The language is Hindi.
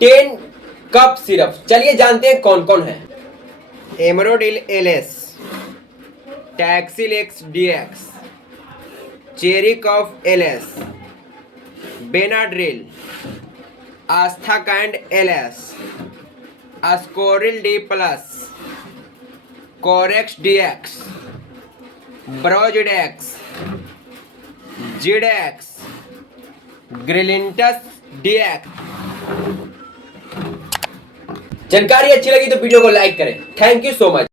10 कप सिरप। चलिए जानते हैं कौन कौन है। एमरोडिल एलएस, टैक्सिलेक्स डीएक्स, चेरी कफ LS, Benadryl, आस्थाकाइंड LS, अस्कोरिल D plus, Corex dx, ब्रोजिडेक्स, जिडेक्स, ग्रिलिंटस dx. जानकारी अच्छी लगी तो वीडियो को लाइक करें। Thank you so much.